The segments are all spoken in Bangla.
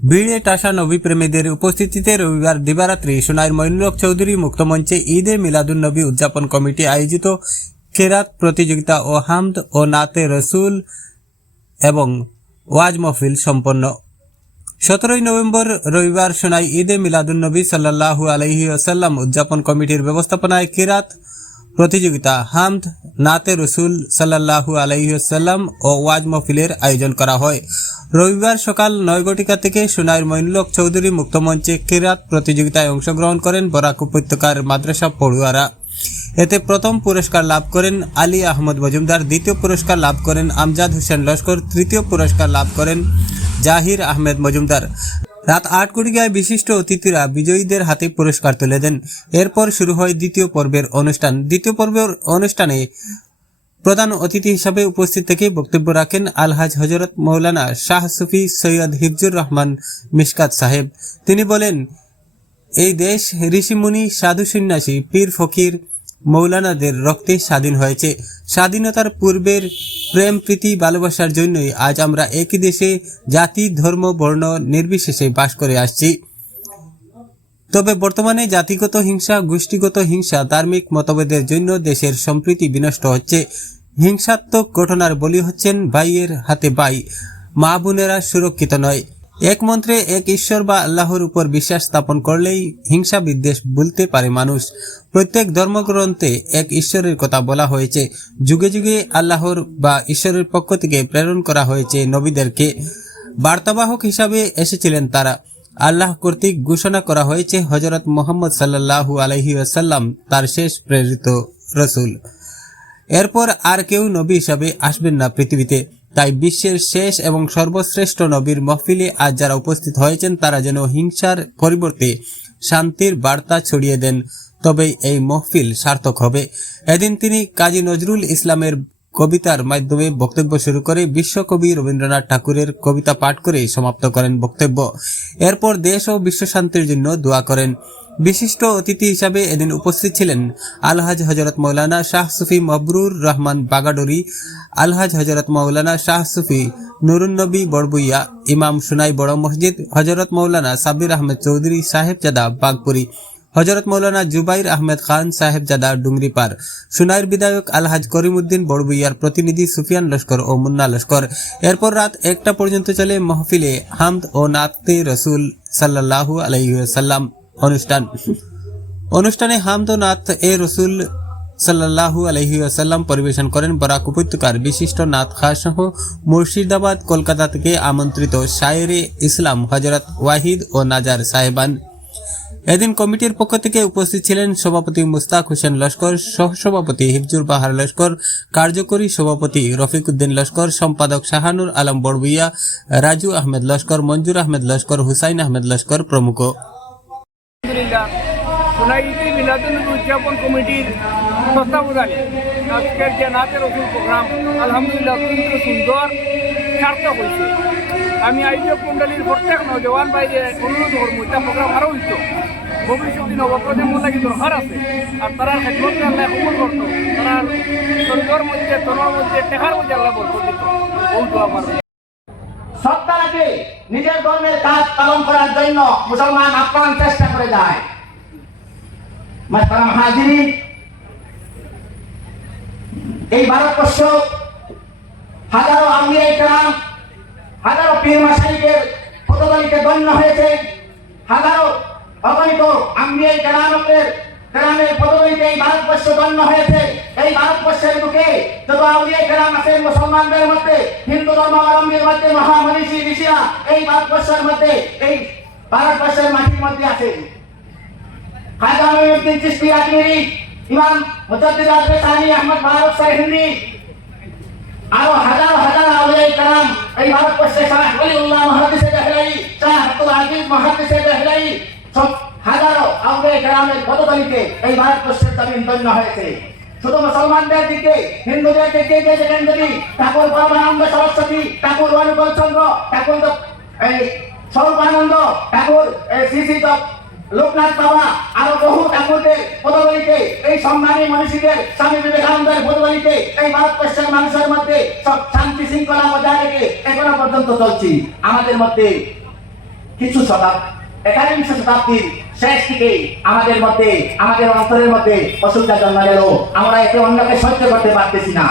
ভিড়ে টাসা নবী প্রেমীদের উপস্থিতিতে রবিবার দিবারাত্রি সোনাইর মইনুলক চৌধুরী মুক্তমঞ্চে ঈদে মিলাদুন নবী উদযাপন কমিটি আয়োজিত কেরাত প্রতিযোগিতা ও হামদ ও নাতে রসুল এবং ওয়াজ মহফিল সম্পন্ন। সতেরোই নভেম্বর রবিবার সোনাই ঈদে মিলাদুন নবী সাল্লাহু আলহি আসাল্লাম উদযাপন কমিটির ব্যবস্থাপনায় কিরাত প্রতিযোগিতা, হামদ, নাতে রসুল সাল্লাহু আলহিহাল্লাম ও ওয়াজ মহফিলের আয়োজন করা হয়। রবিবার সকাল নয় ঘটিকা থেকে সোনাইর মইনুলক চৌধুরী মুক্তমঞ্চে কিরাত প্রতিযোগিতায় অংশগ্রহণ করেন বরাক উপত্যকার মাদ্রাসা পড়ুয়ারা। এতে প্রথম পুরস্কার লাভ করেন আলী আহমদ মজুমদার, দ্বিতীয় পুরস্কার লাভ করেন আমজাদ হোসেন লস্কর, তৃতীয় পুরস্কার লাভ করেন জাহির আহমেদ মজুমদার। রাত আট কোটিকায় বিশিষ্ট অতিথিরা বিজয়ীদের হাতে পুরস্কার তুলে দেন। এরপর শুরু হয় দ্বিতীয় পর্বের অনুষ্ঠান। দ্বিতীয় পর্বের অনুষ্ঠানে প্রধান অতিথি হিসাবে উপস্থিত থেকে বক্তব্য রাখেন আলহাজ হজরত মৌলানা শাহ সুফি সৈয়দ হিফজুর রহমান মিশকাত সাহেব। তিনি বলেন, এই দেশ ঋষিমুনি সাধু সন্ন্যাসী, পীর ফকির, মৌলানাদের রক্তে স্বাধীন হয়েছে। স্বাধীনতার পূর্বের প্রেম, প্রীতি, ভালোবাসার জন্যই আজ আমরা একই দেশে জাতি, ধর্ম, বর্ণ নির্বিশেষে বাস করে আসছি। তবে বর্তমানে জাতিগত হিংসা, গোষ্ঠীগত হিংসা, ধার্মিক মতভেদের জন্য দেশের সম্প্রীতি বিনষ্ট হচ্ছে। হিংসাত্মক ঘটনার বলি হচ্ছেন ভাইয়ের হাতে ভাই, মা বোনেরা সুরক্ষিত নয়। এক মন্ত্রে এক ঈশ্বর বা আল্লাহর উপর বিশ্বাস স্থাপন করলেই হিংসা বিদ্বেষ বলতে পারে মানুষ। প্রত্যেক ধর্মগ্রন্থে এক ঈশ্বরের কথা বলা হয়েছে। যুগে যুগে আল্লাহর বা ঈশ্বরের পক্ষ থেকে প্রেরণ করা হয়েছে নবীদেরকে। বার্তাবাহক হিসাবে এসেছিলেন তারা। আল্লাহ কর্তৃক ঘোষণা করা হয়েছে হজরত মোহাম্মদ সাল্লাল্লাহু আলহি আসাল্লাম তার শেষ প্রেরিত রসুল। এরপর আর কেউ নবী হিসাবে আসবেন না পৃথিবীতে। তাই বিশ্বের শেষ এবং সর্বশ্রেষ্ঠ নবীর মহফিলে আজ যারা উপস্থিত হয়েছেন, তারা যেন হিংসার পরিবর্তে শান্তির বার্তা ছড়িয়ে দেন। তবেই এই মহফিল সার্থক হবে। এদিন তিনি কাজী নজরুল ইসলামের কবিতার মাধ্যমে বক্তব্য শুরু করে বিশ্বকবি রবীন্দ্রনাথ ঠাকুরের কবিতা পাঠ করে সমাপ্ত করেন বক্তব্য। এরপর দেশ ও বিশ্ব শান্তির জন্য দোয়া করেন। বিশিষ্ট অতিথি হিসাবে এদিন উপস্থিত ছিলেন আলহাজ হজরত মৌলানা শাহ সুফি মবরুর রহমান বাগাডরি, আলহাজ হজরত মৌলানা শাহ সুফি নুরুন্নবী বড়বুইয়া ইমাম সুনাই বড় মসজিদ হজরত মৌলানা সাবির আহমেদ চৌধুরী সাহেবজাদা বাগপুরি হজরত মৌলানা জুবাইর আহমেদ খান সাহেবজাদা ডুংরিপার সুনাইর বিধায়ক আলহাজ করিমউদ্দিন বড়বুইয়ার প্রতিনিধি সুফিয়ান লস্কর ও মুন্না লস্কর। এরপর রাত একটা পর্যন্ত চলে মহফিলে হামদ ও নাতে রসুল সাল্লাহু আলাইসাল্লাম অনুষ্ঠান। অনুষ্ঠানে হামদ ও নাথ এ রসুল সাল্লাহু আলহি পরিবেশন করেন বরাক উপত্যকার বিশিষ্ট নাথ খাঁ সহ মুর্শিদাবাদ, কলকাতা থেকে আমন্ত্রিত শায়েরে ইসলাম হজরত ওয়াহিদ ও নাজার সাহেবান। এদিন কমিটির পক্ষ থেকে উপস্থিত ছিলেন সভাপতি মুস্তাক হোসেন লস্কর, সহসভাপতি হিফজুর বাহার লস্কর, কার্যকরী সভাপতি রফিক উদ্দিন লস্কর, সম্পাদক শাহানুর আলম বড়বুইয়া, রাজু আহমেদ লস্কর, মঞ্জুর আহমেদ লস্কর, হুসাইন আহমেদ লস্কর প্রমুখ। উদযাপন কমিটির তত্ত্বাবধানে আজকের যে নাচের প্রোগ্রাম আলহামদুলিল্লাহ অত্যন্ত সুন্দর, সার্থক হয়েছে। আমি আয়োজক মণ্ডলীর প্রত্যেক নজওয়ান বাইরে অনুরোধ করব, এটা প্রোগ্রাম আরও হইতো ভবিষ্যতে নবপ্রজন্ম লাগি দরকার আছে। আর তারা খেদমত আল্লাহ কবুল করতো। তারা স্বর্গর মধ্যে তলার মধ্যে টেকার মধ্যে আল্লাহ বরকত বহুত আমার। সত্তারাকে নিজের ধর্মের কাজ পালন করার জন্য মুসলমান আপ্রাণ চেষ্টা করে যায়। মাস্টার এই ভারতবর্ষ হাজারো আম্বিয়া ইকরাম হাজারো পীর মাসাইকের পদতলিতে গণ্য হয়েছে। হাজারো অগণিত আম্বিয়া ইকরামের গ্রামের পদতলিতে এই ভারতবর্ষ গণ্য হয়েছে। এই ভারতবর্ষের বুকে যত আউলিয়া কেরাম আছেন মুসলমানদের মধ্যে, হিন্দু ধর্মাবলম্বীর মধ্যে, মহামনীষী ঋষিরা এই ভারতবর্ষের মধ্যে, এই ভারতবর্ষের মাটির মধ্যে আছে খাজা মঈনুদ্দিন চিশতি আজমিরি ইমাম মুজাদ্দিদ আজবে সানি আহমদ ফারুক সাহেবি আরও হাজার হাজার আউলিয়া কেরাম এই ভারতবর্ষে শাহ ওলিউল্লাহ মহাদিসে দেহলাই শাহ আব্দুল আজিজ মহাদিসে দেহলাই সব হাজারো আউলিয়া কেরামের পদতলিতে এই ভারতবর্ষের জমিন ধন্য হয়েছে। শুধু মুসলমানদের দিকে, হিন্দুদের দিকে যে দেখেন যদি ঠাকুর পরমানন্দ সরস্বতী, ঠাকুর অনুকূল চন্দ্র, ঠাকুর এই স্বরূপানন্দ, ঠাকুর শ্রী শ্রী লোকনাথ বাবা আরও বহু ঠাকুরদের পদবলিতে এই সম্মানী মনীষীদের স্বামী বিবেকানন্দের পদবলিতে এই ভারতবর্ষের মানুষের মধ্যে সব শান্তি শৃঙ্খলা বজায় রেখে এখনও পর্যন্ত চলছি। আমাদের মধ্যে কিছু শতাব্দী একাবিংশ শতাব্দীর শেষ দিকে আমাদের মধ্যে, আমাদের অন্তরের মধ্যে অসুবিধা জন্ম গেল আমরা একে অন্যকে সহ্য করতে পারতেছি না।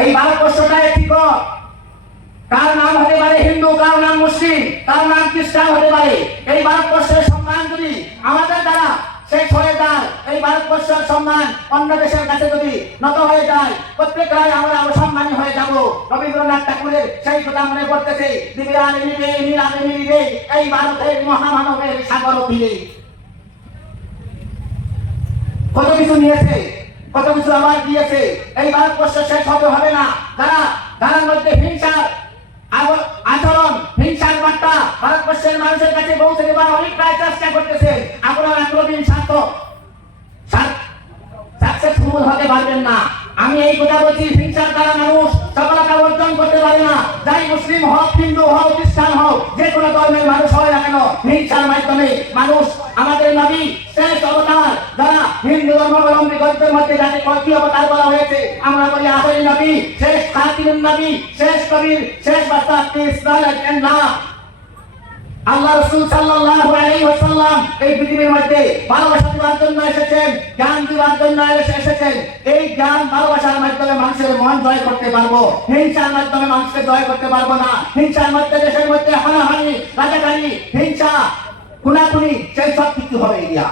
এই ভারতবর্ষটা গড় কার নাম হতে পারে হিন্দু কার নাম মুসলিম কার নাম খ্রিস্টান হতে পারে। এই ভারতবর্ষের সম্মান যদি আমাদের দ্বারা শেষ হয়ে যায়, এই ভারতবর্ষের সম্মান অন্য দেশের কাছে যদি নত হয়ে যায়, প্রত্যেকরাই আমরা অসম্মানী হয়ে যাব। রবীন্দ্রনাথ ঠাকুরের সেই কথা মনে নিবে এই ভারতের মহামানবের সাগর ফিরে কত কিছু নিয়েছে, কত কিছু আবার দিয়েছে, এই ভারতবর্ষ শেষ হতে হবে না। যারা যারা মধ্যে হিংসার আচরণ, হিংসার বার্তা ভারতবর্ষের মানুষের কাছে পৌঁছে দেওয়ার অনেক প্রায় চেষ্টা করতেছে। আপনারা এতদিন স্বার্থ সাকসেসফুল হতে পারবেন না। আমি এই কথা বলছি, হিংসার দ্বারা মানুষ সফলতা অর্জন করতে পারে না। যাই মুসলিম হোক, হিন্দু হোক, খ্রিস্টান হোক, যে কোনো ধর্মের মানুষ হয় না কেন, হিংসার মাধ্যমে মানুষ আমাদের নবী শেষ অবতার যারা হিন্দু ধর্মাবলম্বী গ্রন্থের মধ্যে যাকে কল্পি অবতার বলা হয়েছে, আমরা বলি আহরি নবী, শেষ খাতিমুন নবী, শেষ কবির শেষ বার্তা ইসলাম না। আল্লাহ রসুল সাল্লাল্লাহু আলাইহি ওয়াসাল্লাম এই পৃথিবীর মধ্যে ভালোবাসা দেওয়ার জন্য এসেছেন, জ্ঞান দেওয়ার জন্য এসেছেন। এই জ্ঞান, ভালোবাসার মাধ্যমে মানুষের মন জয় করতে পারব। হিংসার মাধ্যমে মানুষকে জয় করতে পারব না। হিংসার মধ্যে, দেশের মধ্যে হানাহানি, রাজাকারি, হিংসা, খুনাখুনি, সেই সব কিছু হবে ইয়া।